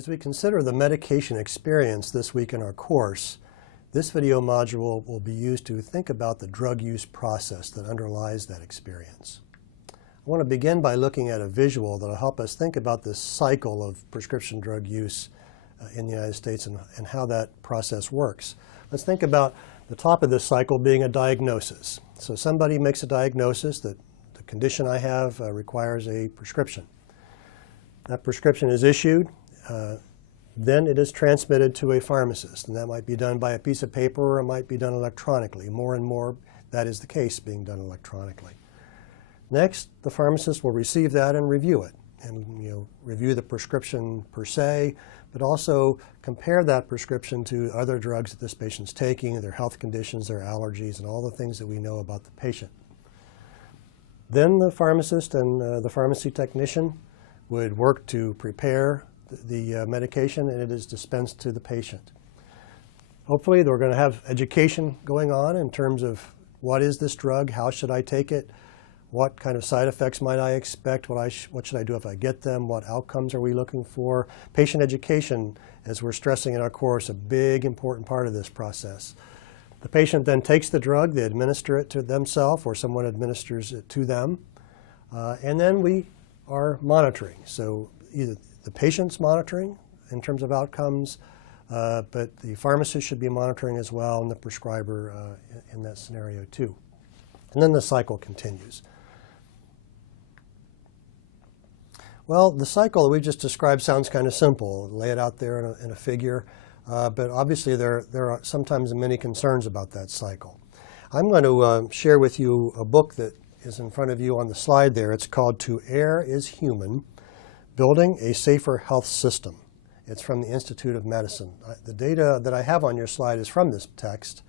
As we consider the medication experience this week in our course, this video module will be used to think about the drug use process that underlies that experience. I want to begin by looking at a visual that will help us think about this cycle of prescription drug use in the United States and how that process works. Let's think about the top of this cycle being a diagnosis. So somebody makes a diagnosis that the condition I have requires a prescription. That prescription is issued. Then it is transmitted to a pharmacist, and that might be done by a piece of paper or it might be done electronically. More and more, that is the case, being done electronically. Next, the pharmacist will receive that and review it, and review the prescription per se, but also compare that prescription to other drugs that this patient's taking, their health conditions, their allergies, and all the things that we know about the patient. Then the pharmacist and the pharmacy technician would work to prepare the medication, and it is dispensed to the patient. Hopefully they're going to have education going on in terms of what is this drug, how should I take it, what kind of side effects might I expect, what should I do if I get them, what outcomes are we looking for. Patient education, as we're stressing in our course, a big important part of this process. The patient then takes the drug, they administer it to themselves or someone administers it to them, and then we are monitoring. So either the patient's monitoring in terms of outcomes, but the pharmacist should be monitoring as well, and the prescriber in that scenario too. And then the cycle continues. Well, the cycle that we just described sounds kind of simple. Lay it out there in a figure, but obviously there are sometimes many concerns about that cycle. I'm going to share with you a book that is in front of you on the slide there. It's called To Err is Human: Building a Safer Health System. It's from the Institute of Medicine. The data that I have on your slide is from this text.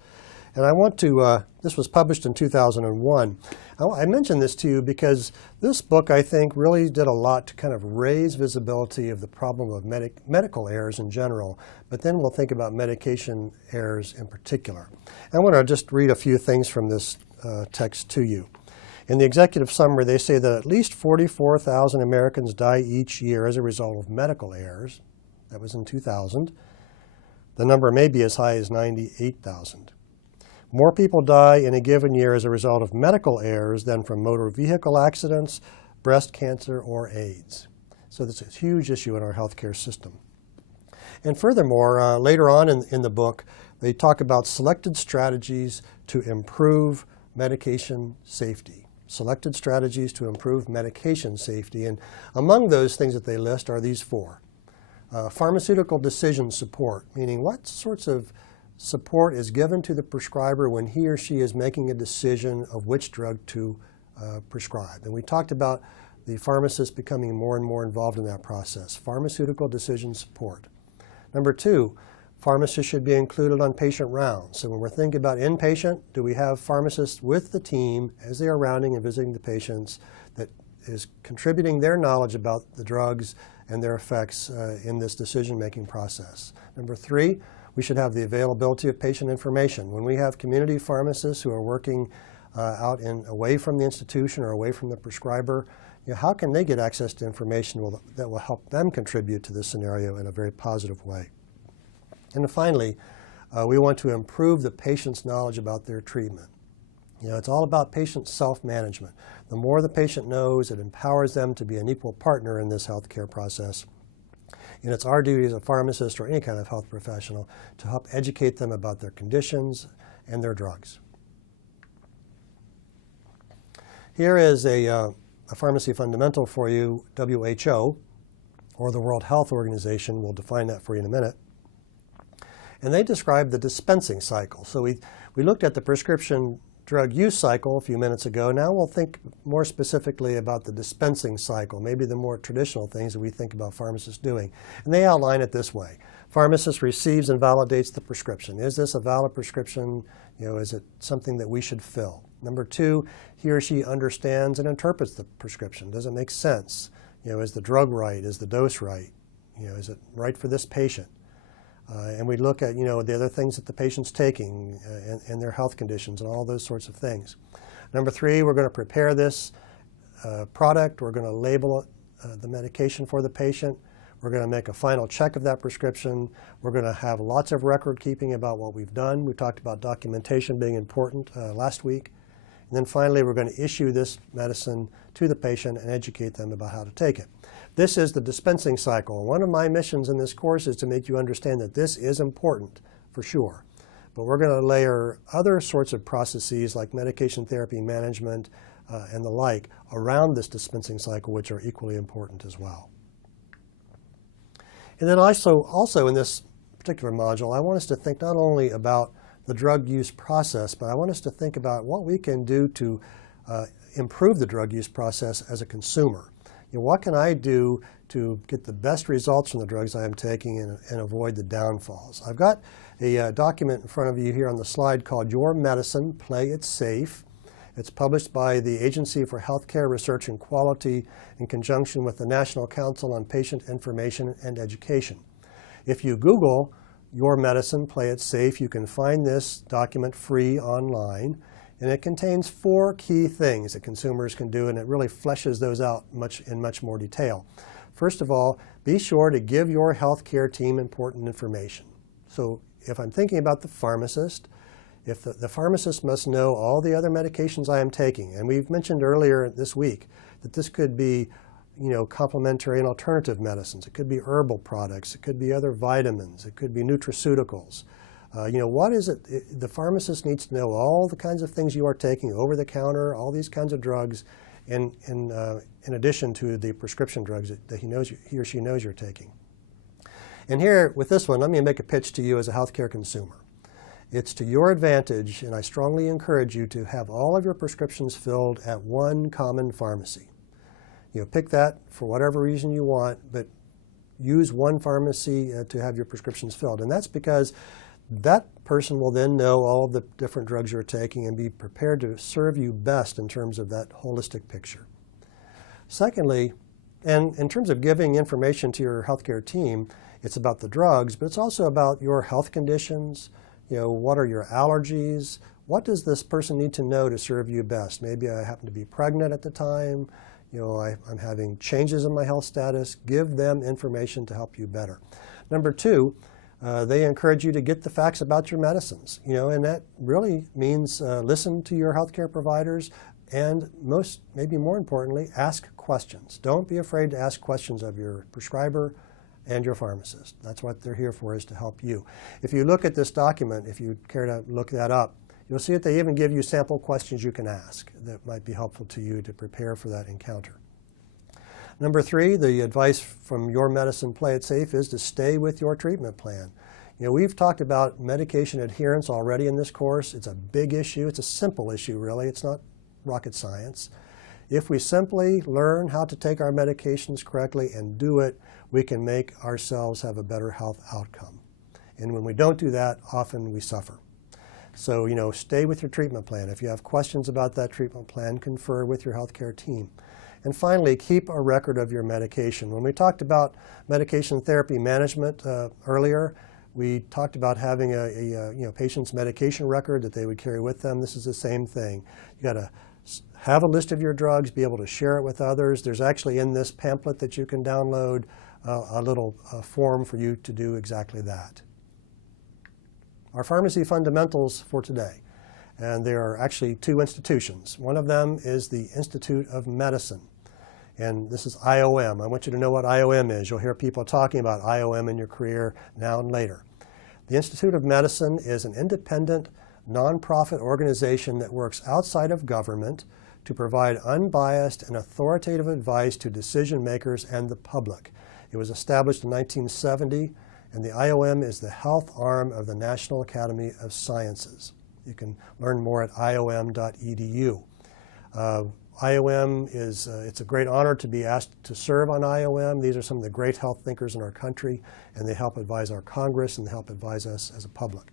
And I want to, this was published in 2001. I mentioned this to you because this book, I think, really did a lot to kind of raise visibility of the problem of medical errors in general, but then we'll think about medication errors in particular. I want to just read a few things from this text to you. In the executive summary, they say that at least 44,000 Americans die each year as a result of medical errors. That was in 2000. The number may be as high as 98,000. More people die in a given year as a result of medical errors than from motor vehicle accidents, breast cancer, or AIDS. So that's a huge issue in our healthcare system. And furthermore, later on in the book, they talk about selected strategies to improve medication safety. Selected strategies to improve medication safety. And among those things that they list are these four. Pharmaceutical decision support, meaning what sorts of support is given to the prescriber when he or she is making a decision of which drug to prescribe. And we talked about the pharmacist becoming more and more involved in that process. Pharmaceutical decision support. Number two, pharmacists should be included on patient rounds. So when we're thinking about inpatient, do we have pharmacists with the team as they are rounding and visiting the patients that is contributing their knowledge about the drugs and their effects in this decision-making process? Number three, we should have the availability of patient information. When we have community pharmacists who are working away from the institution or away from the prescriber, how can they get access to information that will help them contribute to this scenario in a very positive way? And finally, we want to improve the patient's knowledge about their treatment. It's all about patient self-management. The more the patient knows, it empowers them to be an equal partner in this healthcare process. And it's our duty as a pharmacist or any kind of health professional to help educate them about their conditions and their drugs. Here is a pharmacy fundamental for you, WHO, or the World Health Organization. We'll define that for you in a minute. And they describe the dispensing cycle. So we looked at the prescription drug use cycle a few minutes ago. Now we'll think more specifically about the dispensing cycle, maybe the more traditional things that we think about pharmacists doing. And they outline it this way. Pharmacist receives and validates the prescription. Is this a valid prescription? Is it something that we should fill? Number two, he or she understands and interprets the prescription. Does it make sense? Is the drug right? Is the dose right? Is it right for this patient? And we look at, the other things that the patient's taking and their health conditions and all those sorts of things. Number three, we're going to prepare this product. We're going to label it, the medication for the patient. We're going to make a final check of that prescription. We're going to have lots of record keeping about what we've done. We talked about documentation being important last week. And then finally, we're going to issue this medicine to the patient and educate them about how to take it. This is the dispensing cycle. One of my missions in this course is to make you understand that this is important for sure. But we're going to layer other sorts of processes like medication therapy management and the like around this dispensing cycle, which are equally important as well. And then also in this particular module, I want us to think not only about the drug use process, but I want us to think about what we can do to improve the drug use process as a consumer. What can I do to get the best results from the drugs I am taking and avoid the downfalls? I've got a document in front of you here on the slide called Your Medicine, Play It Safe. It's published by the Agency for Healthcare Research and Quality in conjunction with the National Council on Patient Information and Education. If you Google Your Medicine, Play It Safe, you can find this document free online. And it contains 4 key things that consumers can do, and it really fleshes those out in much more detail. First of all, be sure to give your healthcare team important information. So if I'm thinking about the pharmacist, if the pharmacist must know all the other medications I am taking, and we've mentioned earlier this week that this could be complementary and alternative medicines. It could be herbal products. It could be other vitamins. It could be nutraceuticals. What is it? The pharmacist needs to know all the kinds of things you are taking over the counter, all these kinds of drugs, in addition to the prescription drugs that he or she knows you're taking. And here, with this one, let me make a pitch to you as a healthcare consumer. It's to your advantage, and I strongly encourage you to have all of your prescriptions filled at one common pharmacy. Pick that for whatever reason you want, but use one pharmacy to have your prescriptions filled. And that's because that person will then know all the different drugs you're taking and be prepared to serve you best in terms of that holistic picture. Secondly, and in terms of giving information to your healthcare team, it's about the drugs, but it's also about your health conditions. What are your allergies? What does this person need to know to serve you best? Maybe I happen to be pregnant at the time. I'm having changes in my health status. Give them information to help you better. Number 2, they encourage you to get the facts about your medicines, and that really means listen to your healthcare providers and maybe more importantly, ask questions. Don't be afraid to ask questions of your prescriber and your pharmacist. That's what they're here for, is to help you. If you look at this document, if you care to look that up, you'll see that they even give you sample questions you can ask that might be helpful to you to prepare for that encounter. Number 3, the advice from Your Medicine, Play It Safe is to stay with your treatment plan. We've talked about medication adherence already in this course. It's a big issue. It's a simple issue, really. It's not rocket science. If we simply learn how to take our medications correctly and do it, we can make ourselves have a better health outcome. And when we don't do that, often we suffer. So, stay with your treatment plan. If you have questions about that treatment plan, confer with your healthcare team. And finally, keep a record of your medication. When we talked about medication therapy management earlier, we talked about having a patient's medication record that they would carry with them. This is the same thing. You got to have a list of your drugs, be able to share it with others. There's actually in this pamphlet that you can download a little form for you to do exactly that. Our pharmacy fundamentals for today, and there are actually 2 institutions. One of them is the Institute of Medicine, and this is IOM. I want you to know what IOM is. You'll hear people talking about IOM in your career now and later. The Institute of Medicine is an independent, nonprofit organization that works outside of government to provide unbiased and authoritative advice to decision makers and the public. It was established in 1970, and the IOM is the health arm of the National Academy of Sciences. You can learn more at iom.edu. IOM it's a great honor to be asked to serve on IOM. These are some of the great health thinkers in our country, and they help advise our Congress and they help advise us as a public.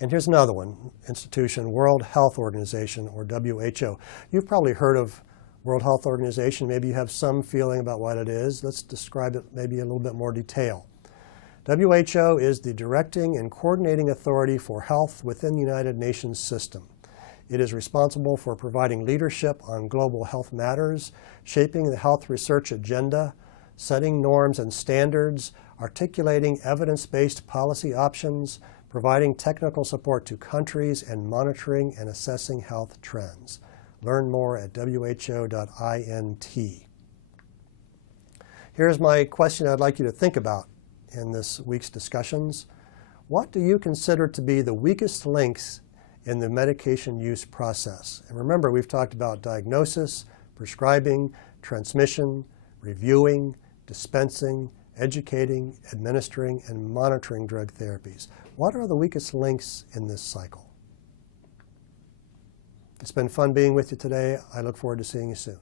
And here's another one, institution, World Health Organization, or WHO. You've probably heard of World Health Organization. Maybe you have some feeling about what it is. Let's describe it maybe in a little bit more detail. WHO is the directing and coordinating authority for health within the United Nations system. It is responsible for providing leadership on global health matters, shaping the health research agenda, setting norms and standards, articulating evidence-based policy options, providing technical support to countries, and monitoring and assessing health trends. Learn more at who.int. Here's my question I'd like you to think about in this week's discussions. What do you consider to be the weakest links in the medication use process? And remember, we've talked about diagnosis, prescribing, transmission, reviewing, dispensing, educating, administering, and monitoring drug therapies. What are the weakest links in this cycle? It's been fun being with you today. I look forward to seeing you soon.